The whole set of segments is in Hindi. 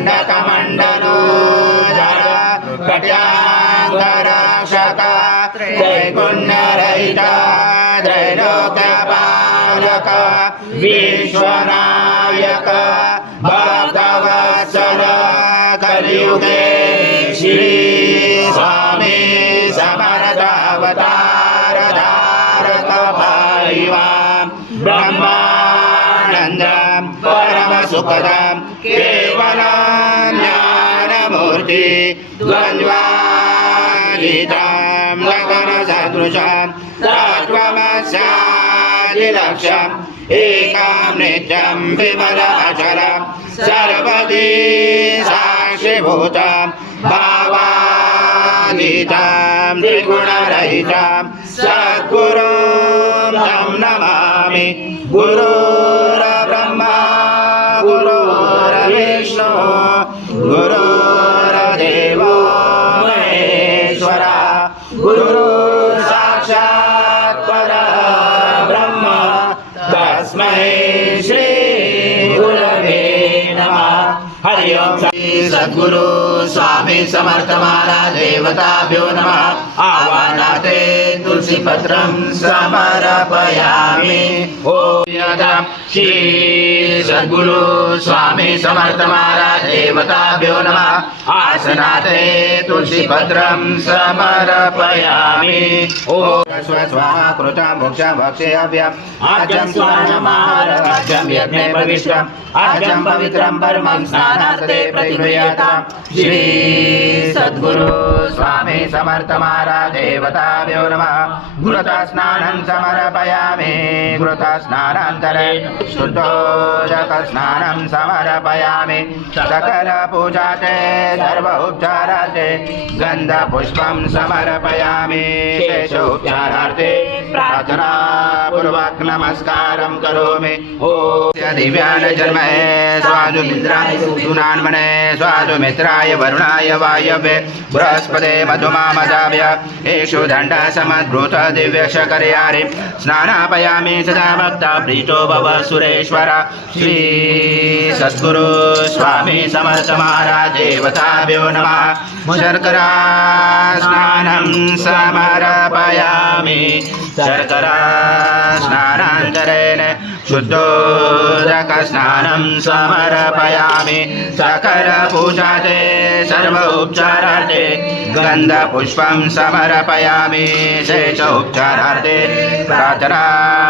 दण्डकमण्डलो जर कट्यान्तरक्षक त्रैगुण्यरहित त्रैलोक्यपालक विश्वनायक भक्तवत्सल कलियुगे श्री स्वामी समर्थ अवतार धारक भैवां ब्रह्मानंद परम सुखदं केवल ज्ञानमूर्ति द्वन्द्वातीतं गगन सदृशं तत्त्वमस्यादिलक्ष्यम् एकं नित्यं विमलमचलं सर्वदी साक्षिभूतं भावातीतं त्रिगुणरहितं सद्गुरुं तं नमामि। गुरुर्ब्रह्मा गुरुर्विष्णु गुरुर्देवो महेश्वरा गुरुर्साक्षात् परब्रह्म तस्मै श्री गुरवे नमः। हरि ओम। सद्गुरु स्वामी समर्थ महाराज देवताभ्यो नमः। आवाहनाते तुलसी पत्रं समर्पयामि। ओम यदा श्री सद्गुरु स्वामी समर्थ महाराज देवताभ्यो नमः। आसनाते तुलसी पत्रं समर्पयामि। ओम स्वाहा कृतं भोक्ष्य भक्ष्याभ्याम् आज्यं स्वर्णमार्गं यज्ञे प्रविष्टम् आज्यं पवित्रं परमं स्नानार्थे प्रतिगृह्यताम्। श्री सद्गुरु स्वामी समर्थ महाराज देवताभ्यो नमः। घृता स्नानं समर्पयामि। घृता स्नानान्तरे शुद्धोदक स्नानं समर्पयामि। सकल पूजाते सर्व उपचारार्थे गंध पुष्पं समर्पयामि। शेषोपचारार्थे प्रार्थना पूर्वक नमस्कारं करोमि। ओम दिव्यान जन्महे स्वादुमित्राय सुनान्मने स्वादुमित्राय वरुणाय वायवे बृहस्पते मधुमामदाभ्य एषु दण्ड समद्भूत दिव्य शकर्यारि स्नानापयामि सदा भक्ता प्रीतो भव सुरेश्वर। श्री सद्गुरु स्वामी समर्थ महाराज देवताभ्यो नमः। शर्करा स्नानं समर्पयामि। शर्करा स्नानान्तरेण शुद्धोदक स्नानं समर्पयामि। सकल पूजाते सर्व उपचारार्थे गंध पुष्पं समर्पयामि। शेष उपचारार्थे प्रार्थना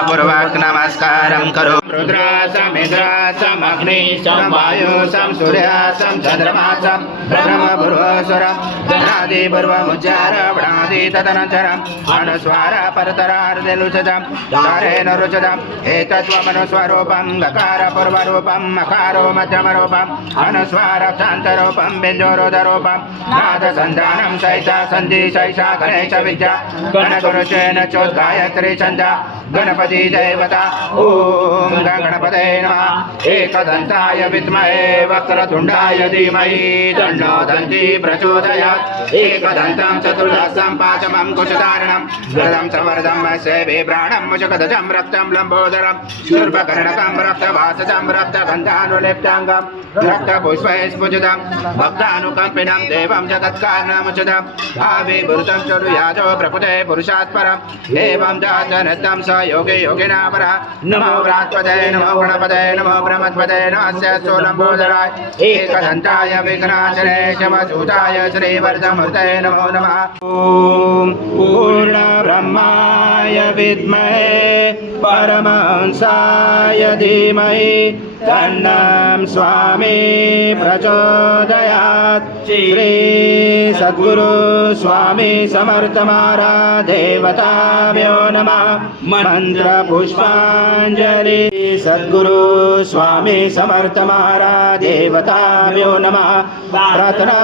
पूर्वक नमस्कारं करो। रुद्रासं इंद्रासं अग्निसं वायुसं सूर्यासं चन्द्रमासं ब्रह्मपूर्वस्वरं गणादि पूर्वमुच्चार वणादि तदनन्तरम् अनुस्वार परतरार्धेलुचदं चारेण रुचदम् एतत्त्वमनुस्वरूपं गकार पूर्वरूपं मकारो मध्यमरूपं अनुस्वाराक्षान्तरूपं बिन्दुरुदरूपं नादसन्धानं सहिता सन्धि सहिता गणेश विद्या गणगुरुचेन चोद्गायत्री छन्दा गणपति देवता। ओम गणपते नमः। एकदन्ताय विद्महे वक्रतुण्डाय धीमहि तन्नो दन्ती प्रचोदयात्। एकदन्तं चतुर्दशं पाचमं कुशधारणं गदं संवर्धं सेवे प्राणं मुचकदजं रक्तं लम्बोदरं शूर्पकर्णकं रक्तवासजं रक्तगन्धानुलेप्ताङ्गं रक्तपुष्पैस्फुजितं भक्तानुकम्पिनं देवं जगत्कारणमुचितं आविर्भूतं चतुर्याजो प्रकृते पुरुषात् परम् एवं जातनृत्तं स योगे योगिना परः। नमो व्रात्पते नमो गणपते नमो ब्रह्मत्पते नमस्य सोलम्बोदराय एकदन्ताय विघ्नाचरे शिवसूताय श्रीवर्धमूर्ते नमो नमः। ओम पूर्ण ब्रह्माय विद्महे परमहंसाय धीमहि तन्नं स्वामी प्रचोदयात्। श्री सद्गुरु स्वामी समर्थ महाराज देवताभ्यो नमः। मंत्र पुष्पांजलि। सद्गुरु स्वामी समर्थ महाराज देवताभ्यो नमः। प्रार्थना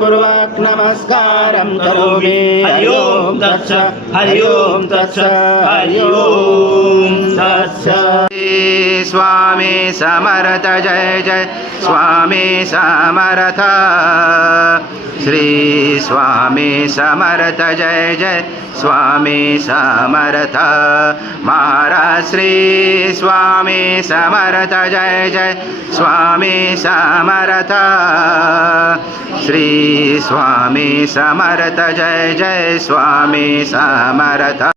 पूर्वक नमस्कारं करोमि। हरि ओम तत्सत् हरि ओम तत्सत् हरि ओम तत्सत्। स्वामी समर्थ जय जय स्वामी समर्थ। श्री स्वामी समर्थ जय जय स्वामी समर्थ महाराज श्री स्वामी समर्थ जय जय स्वामी समर्थ श्री स्वामी समर्थ जय जय स्वामी समर्थ